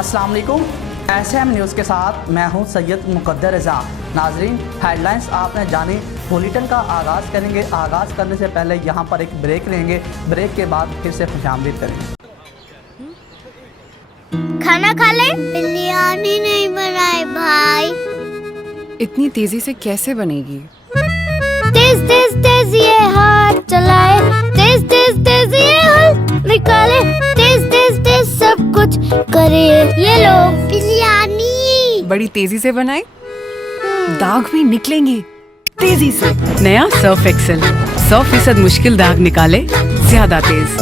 अस्सलाम वालेकुम। SM news के साथ मैं हूं सैयद मुकद्दर रज़ा। नाजरीन, हेडलाइंस आपने जानी। बुलेटिन का आगाज़ करेंगे। आगाज़ करने से पहले यहां पर एक ब्रेक लेंगे। ब्रेक के बाद फिर से खुशामदीद करेंगे। खाना खा ले। बिरयानी नहीं बनाए भाई। इतनी तेजी से कैसे बनेगी? तेज तेज तेज ये हाथ चलाए, तेज तेज तेज ये हाथ निकाले, तेज तेज तेज सब कुछ करे। ये लो बिरयानी। बड़ी तेजी से बनाए, दाग भी निकलेंगे तेजी से। नया सर्फ एक्सेल, 100% मुश्किल दाग निकाले ज्यादा तेज।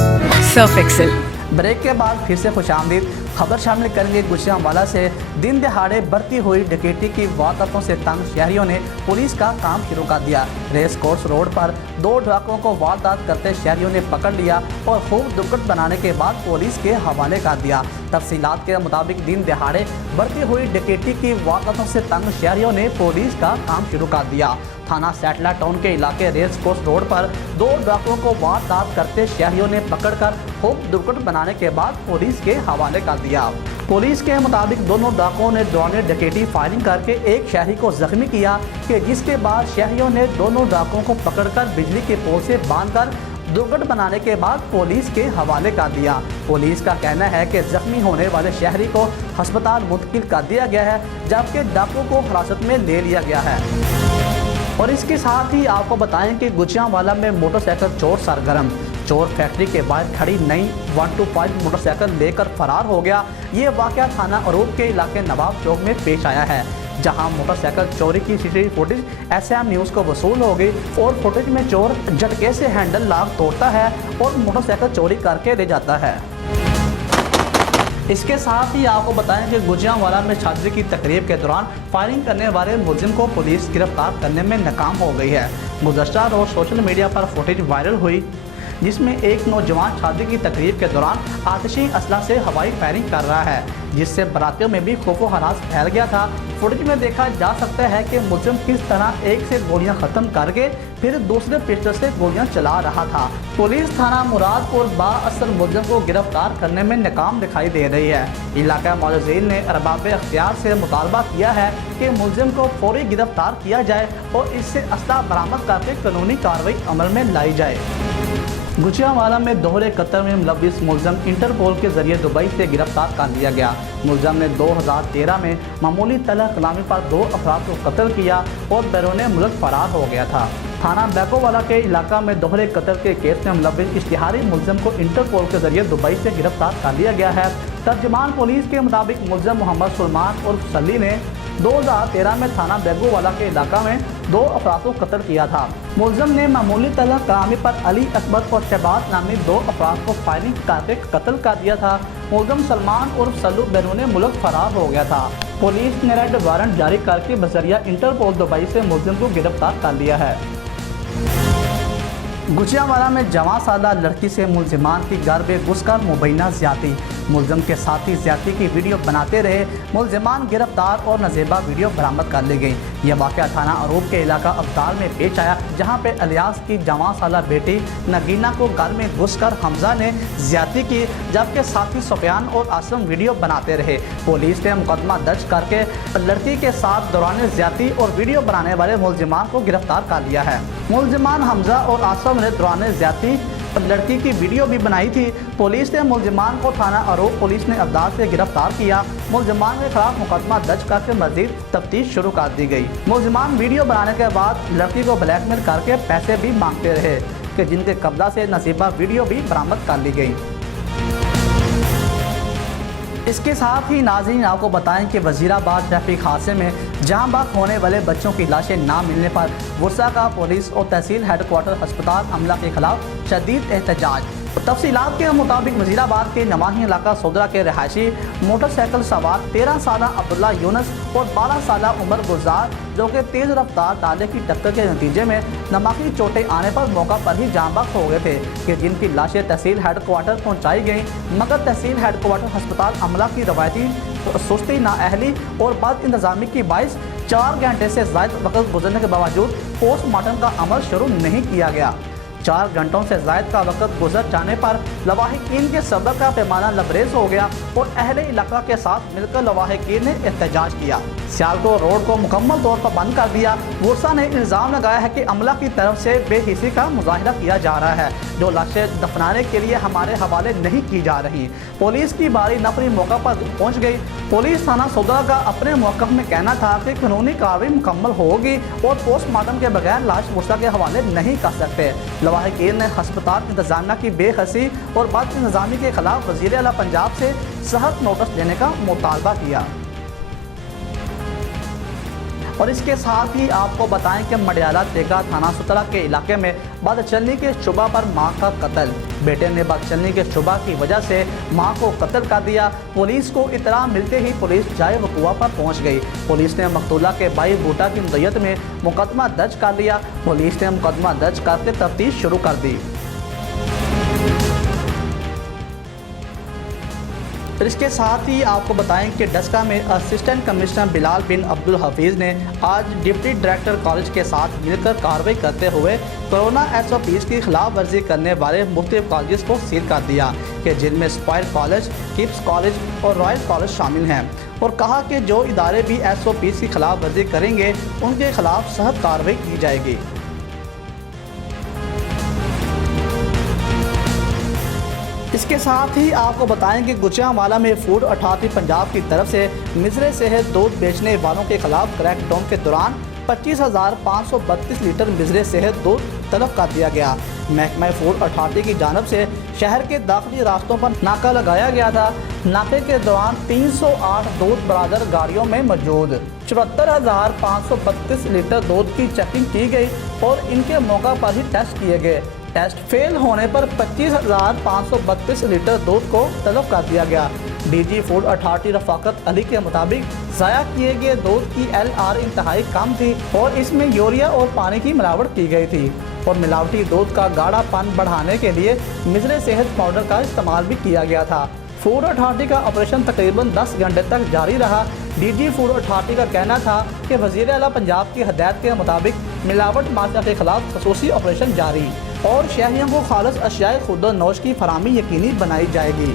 Surf Excel. ब्रेक के बाद फिर से खुशामदीद। खबर शामिल करेंगे गुजरांवाला से। दिन दहाड़े बढ़ती हुई डकैती की वारदातों से तंग शहरियों ने पुलिस का काम शुरू कर दिया। रेस कोर्स रोड पर 2 डाकुओं को वारदात करते शहरियों ने पकड़ लिया और खूब दुर्घट बनाने के बाद पुलिस के हवाले कर दिया। तफसीलात के मुताबिक दिन दहाड़े बढ़ती हुई डकैती की वारदातों से तंग शहरियों ने पुलिस का काम शुरू कर दिया। थाना सैटला टाउन के इलाके रेस कोर्स रोड पर 2 डाकुओं को वारदात करते शहरियों ने पकड़कर खूब दुर्घट बनाने के बाद पुलिस के हवाले कर दिया। पुलिस के मुताबिक दोनों डाकुओं ने दौरान डकैती फायरिंग करके एक शहरी को जख्मी किया, कि जिसके बाद शहरियों ने दोनों डाकुओं को पकड़कर बिजली के पोल से बांधकर दुर्घट बनाने के बाद पुलिस के हवाले कर दिया। पुलिस का कहना है कि जख्मी होने वाले शहरी को अस्पताल मुंतकिल कर दिया गया है, जबकि डाकुओं को हिरासत में ले लिया गया है। और इसके साथ ही आपको बताएं कि गुजरांवाला में मोटरसाइकिल चोर सरगर्म। चोर फैक्ट्री के बाहर खड़ी नई 125 मोटरसाइकिल लेकर फरार हो गया। ये वाक़या थाना अरूब के इलाके नवाब चौक में पेश आया है, जहां मोटरसाइकिल चोरी की सीसीटीवी फुटेज SM न्यूज़ को वसूल हो गई और फुटेज में चोर झटके से हैंडल लॉक तोड़ता है और मोटरसाइकिल चोरी करके ले जाता है। इसके साथ ही आपको बताएं कि गुजरांवाला में शादी की तकरीब के दौरान फायरिंग करने वाले मुलजिम को पुलिस गिरफ्तार करने में नाकाम हो गई है। गुज़श्ता रोज़ सोशल मीडिया पर फुटेज वायरल हुई, जिसमें एक नौजवान शादी की तकरीब के दौरान आतिशी असला से हवाई फायरिंग कर रहा है, जिससे बारातियों में भी खौफ व हरास फैल गया था। फुटेज में देखा जा सकता है कि मुलजिम किस तरह एक से गोलियां खत्म करके फिर दूसरे पिस्टल से गोलियां चला रहा था। पुलिस थाना मुरादपुर बाअसर मुलजिम को गिरफ्तार करने में नाकाम दिखाई दे रही है। इलाका मौजूद ने अरबाब अख्तियार से मुतालबा किया है कि मुलजिम को फौरी गिरफ्तार किया जाए और इससे असला बरामद करके कानूनी कार्रवाई अमल में लाई जाए। गुजरांवाला में दोहरे कत्ल में मुलव्विस मुलजिम इंटरपोल के जरिए दुबई से गिरफ्तार कर लिया गया। मुलजिम ने 2013 में मामूली तलब कलामी पर 2 अफराद को कत्ल किया और बैरून मुल्क फरार हो गया था। थाना बैकोवाला के इलाका में दोहरे कत्ल के केस में मुलव्विस इश्तिहारी मुलजिम को इंटरपोल के जरिए दुबई से गिरफ्तार कर लिया गया है। तर्जमान पुलिस के मुताबिक मुलजिम मोहम्मद सुलेमान उर्फ सली ने 2013 में थाना बैगोवाला के इलाका में 2 अफराद को कत्ल किया था। मुलजिम ने मामूली तलब कलामी पर अली अकबर और शहबाज नामी 2 अफराद को फायरिंग करके कत्ल कर दिया था। मुलजिम सलमान उर्फ सल्लू बैरून मुल्क फरार हो गया था। पुलिस ने रेड वारंट जारी करके बजरिया इंटरपोल दुबई से मुलजिम को गिरफ्तार कर लिया है। गुजरांवाला में जवां सादा लड़की से मुलजिमान की घर में घुसकर मुबैना ज्यादती। मुलजिम के साथी ज्यादती की वीडियो बनाते रहे। मुलजिमान गिरफ्तार और नजेबा वीडियो बरामद कर ली गई। यह वाक़या थाना अरूब के इलाका अब्दाल में पेश आया, जहां पे अलियास की जवां साला बेटी नगीना को घर में घुसकर हमजा ने ज्यादती की, जबकि साथी सुफियान और आसम वीडियो बनाते रहे। पुलिस ने मुकदमा दर्ज करके लड़की के साथ दौरान ज्यादती और वीडियो बनाने वाले मुलजिमान को गिरफ्तार कर लिया है। मुलजिमान हमजा और आसम ने दौरान ज्यादती लड़की की वीडियो भी बनाई थी। पुलिस ने मुलजिमान को थाना अरूब पुलिस ने अब्दाल से गिरफ्तार किया। मुलजिमान के खिलाफ मुकदमा दर्ज करके मजीद तफ्तीश शुरू कर दी गई। मुलजिमान वीडियो बनाने के बाद लड़की को ब्लैकमेल करके पैसे भी मांगते रहे, कि जिनके कब्जा से नसीबा वीडियो भी बरामद कर ली गई। इसके साथ ही नाज़रीन आपको बताएं कि वज़ीराबाद ट्रैफिक हादसे में जाँ बाग होने वाले बच्चों की लाशें ना मिलने पर वसा का पुलिस और तहसील हेडक्वार्टर अस्पताल अमला के खिलाफ शदीद एहतजाज। तफसीलात के मुताबिक वज़ीराबाद के नवाही इलाका सोदरा के रहायशी मोटरसाइकिल सवार 13 साला अब्दुल्ला यूनुस और 12 साला उमर गुलजार, जो कि तेज़ रफ्तार ताले की टक्कर के नतीजे में नमाकी चोटें आने पर मौका पर ही जाँ बाग हो गए थे, कि जिनकी लाशें तहसील हेडक्वार्टर पहुँचाई गईं, मगर तहसील हेडक्वार्टर अस्पताल अमला की रवायती सुस्ती, नाअहली और बद इंतज़ामी की बाइस 4 घंटे से ज़ायद वक्त गुजरने के बावजूद पोस्टमार्टम का अमल शुरू नहीं किया गया। 4 घंटों से ज़ायद का वक्त गुजर जाने पर लवाहिकीन के सब्र का पैमाना लबरेज हो गया और अहले इलाका के साथ मिलकर लवाहिकीन ने एहतजाज किया। सियालकोट रोड को मुकम्मल तौर पर बंद कर दिया। गुरसा ने इल्ज़ाम लगाया है कि अमला की तरफ से बेहिसी का मुजाहिरा किया जा रहा है, जो लाशें दफनाने के लिए हमारे हवाले नहीं की जा रही। पुलिस की बारी नफरी मौका पर पहुंच गई। पुलिस थाना सौदा का अपने मौक़िफ़ में कहना था कि कानूनी कार्रवाई मुकम्मल होगी और पोस्टमार्टम के बगैर लाश गुरसा के हवाले नहीं कर सकते। लवाहिकीन ने हस्पताल इंतजामिया की बेहसी और बद इंतजामी के खिलाफ वज़ीर आला पंजाब से सख्त नोटिस देने का मुतालबा किया। और इसके साथ ही आपको बताएं कि मडियाला तेगा थाना सुतरा के इलाके में बदचलनी के शुबा पर मां का कत्ल। बेटे ने बदचलनी के शुबा की वजह से मां को कत्ल कर दिया। पुलिस को इतला मिलते ही पुलिस जाए वकुआ पर पहुंच गई। पुलिस ने मकतूला के भाई बूटा की मदयत में मुकदमा दर्ज कर लिया। पुलिस ने मुकदमा दर्ज करके तफ्तीश शुरू कर दी। तो इसके साथ ही आपको बताएं कि डस्का में असिस्टेंट कमिश्नर बिलाल बिन अब्दुल हफीज़ ने आज डिप्टी डायरेक्टर कॉलेज के साथ मिलकर कार्रवाई करते हुए कोरोना SOPs की खिलाफ वर्जी करने वाले मुख्तलिफ कॉलेज को सील कर दिया कि जिनमें स्पायर कॉलेज, किप्स कॉलेज और रॉयल कॉलेज शामिल हैं, और कहा कि जो इदारे भी SOPs की खिलाफ वर्जी करेंगे उनके खिलाफ सख्त कार्रवाई की जाएगी। इसके साथ ही आपको बताएं कि गुजरांवाला में फूड अथॉरिटी पंजाब की तरफ से मिजरे सेहत दूध बेचने वालों के खिलाफ क्रैकडाउन के दौरान 25,532 लीटर मिजरे सेहत दूध तलब कर दिया गया। महकमा फूड अथॉरिटी की जानब से शहर के दाखिली रास्तों पर नाका लगाया गया था। नाके के दौरान 308 दूध बरादर गाड़ियों में मौजूद 74,532 लीटर दूध की चेकिंग की गई और इनके मौका पर ही टेस्ट किए गए। टेस्ट फेल होने पर 25,532 लीटर दूध को तलब कर दिया गया। DG food authority Rafaqat Ali के मुताबिक ज़ाया किए गए दूध की LR इंतहाई कम थी और इसमें यूरिया और पानी की मिलावट की गई थी और मिलावटी दूध का गाढ़ापन बढ़ाने के लिए मिजरे सेहत पाउडर का इस्तेमाल भी किया गया था। फूड अथॉरिटी का ऑपरेशन तकरीबन 10 घंटे तक जारी रहा। DG फूड अथॉरिटी का कहना था कि वज़ीर आला पंजाब की हदायत के मुताबिक मिलावट माफिया के खिलाफ खसूसी ऑपरेशन जारी और शहरियों को खालिस अशियाए खुर्द-व-नोश की फराहमी यकीनी बनाई जाएगी।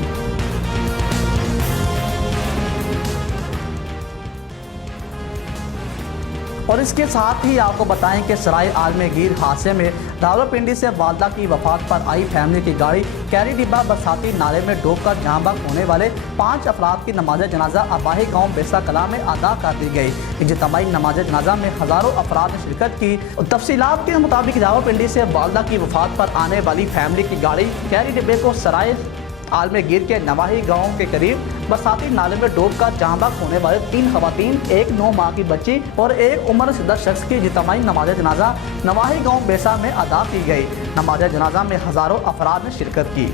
और इसके साथ ही आपको बताएं कि सराय आलमगीर हादसे में रावलपिंडी से वालदा की वफात पर आई फैमिली की गाड़ी कैरी डिब्बा बरसाती नाले में डूबकर जहां बहक होने वाले 5 अफराद की नमाज जनाजा आबाही गांव बेसा कला में अदा कर दी गई। इज्तिमाई नमाज जनाजा में हज़ारों अफराद ने शिरकत की। तफसीलात के मुताबिक रावलपिंडी से वालदा की वफात पर आने वाली फैमिली की गाड़ी कैरी डिब्बे को सराय आलमगीर के नवाही गांव के करीब बरसाती नाले में डूबकर जहां बहक होने वाले 3 खवातीन, एक 9 माह की बच्ची और एक उम्र रसीदा शख्स की इज्तिमाई नमाज जनाजा नवाही गांव बेसा में अदा की गई। नमाज जनाजा में हज़ारों अफराद ने शिरकत की।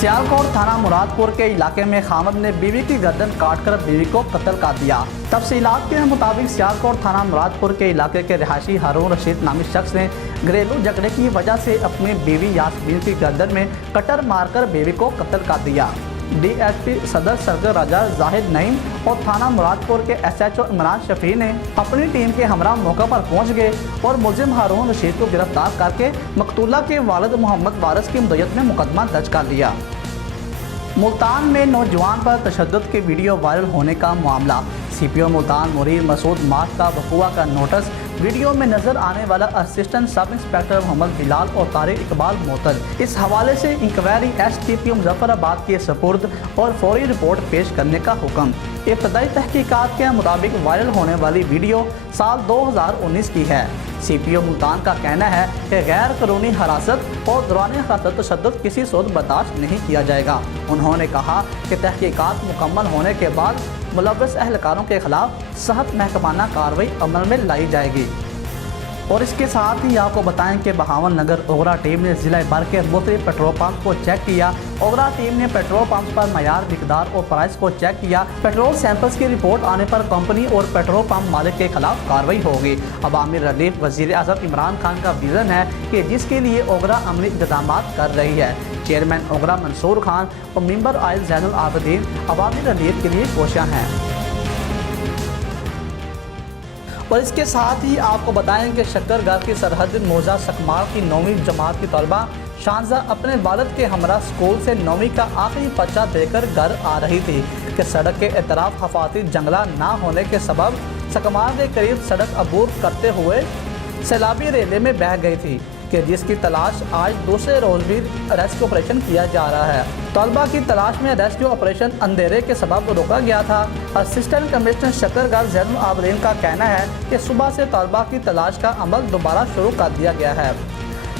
सियालकोट थाना मुरादपुर के इलाके में खामद ने बीवी की गर्दन काटकर बीवी को कत्ल कर दिया। तफसीलात के मुताबिक सियालकोट थाना मुरादपुर के इलाके के रिहायशी हारून रशीद नामी शख्स ने घरेलू झगड़े की वजह से अपनी बीवी यास्मीन की गर्दन में कटर मारकर बीवी को कत्ल कर दिया। DSP सदर सरगर राजा जाहिद नईम और थाना मुरादपुर के SHO इमरान शफी ने अपनी टीम के हमरा मौका पर पहुंच गए और मुलजिम हारून रशीद को गिरफ्तार करके मकतूला के वालिद मोहम्मद वारिस की मदयत में मुकदमा दर्ज कर लिया। मुल्तान में नौजवान पर तशद्दुद के वीडियो वायरल होने का मामला। CPO मुल्तान मुरीर मसूद मार्च का वक़ुआ का नोटिस। वीडियो में नजर आने वाला assistant sub inspector Mohammad Bilal और तारिक इकबाल मोतल। इस हवाले से इंक्वायरी STPO मुजफ्फराबाद के सपुर्द और फौरी रिपोर्ट पेश करने का हुक्म। इब्तदाई तहकीकात के मुताबिक वायरल होने वाली वीडियो साल 2019 की है। CPO मुल्तान का कहना है कि गैर कानूनी हिरासत और दौरान हिरासत तशद्दुद किसी सूरत बर्दाश्त नहीं किया जाएगा। उन्होंने कहा कि तहकीकात मुकम्मल होने के बाद मुलव्वस अहलकारों के खिलाफ सख्त महकमाना कार्रवाई अमल में लाई जाएगी। और इसके साथ ही आपको बताएं कि बहावन नगर ओगरा टीम ने ज़िला भर के मुख्तलिफ पेट्रोल पंप को चेक किया। ओगरा टीम ने पेट्रोल पंप पर मयार, मिकदार और प्राइस को चेक किया। पेट्रोल सैंपल्स की रिपोर्ट आने पर कंपनी और पेट्रोल पंप मालिक के खिलाफ कार्रवाई होगी। अवामी रिलीफ वज़ीर आज़म इमरान खान का विज़न है कि जिसके लिए ओगरा अमली इंतजाम कर रही है। चेयरमैन ओगरा मंसूर खान और मेंबर आयल ज़ैनुल आबिदीन अवामी रिलीफ के लिए कोशियाँ हैं। اور اس کے ساتھ ہی آپ کو بتائیں کہ شکرگڑھ کی سرحد موضع سکمال کی 9ویں جماعت کی طالبہ شانزہ اپنے والد کے ہمراہ اسکول سے 9ویں کا آخری پرچہ دے کر گھر آ رہی تھی کہ سڑک کے اطراف حفاظتی جنگلہ نہ ہونے کے سبب سکمال کے قریب سڑک عبور کرتے ہوئے سیلابی ریلے میں بہہ گئی تھی کہ جس کی تلاش آج دوسرے روز بھی ریسکیو آپریشن کیا جا رہا ہے۔ طلبہ کی تلاش میں ریسکیو آپریشن اندھیرے کے سبب روکا گیا تھا۔ اسسٹنٹ کمشنر شکرگڑھ زین العابدین کا کہنا ہے کہ صبح سے طلبہ کی تلاش کا عمل دوبارہ شروع کر دیا گیا ہے۔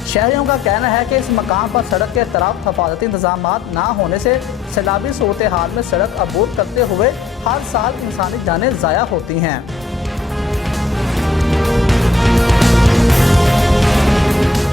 شہریوں کا کہنا ہے کہ اس مقام پر سڑک کے طرف حفاظتی انتظامات نہ ہونے سے سیلابی صورتحال میں سڑک عبور کرتے ہوئے ہر سال انسانی جانیں ضائع ہوتی ہیں۔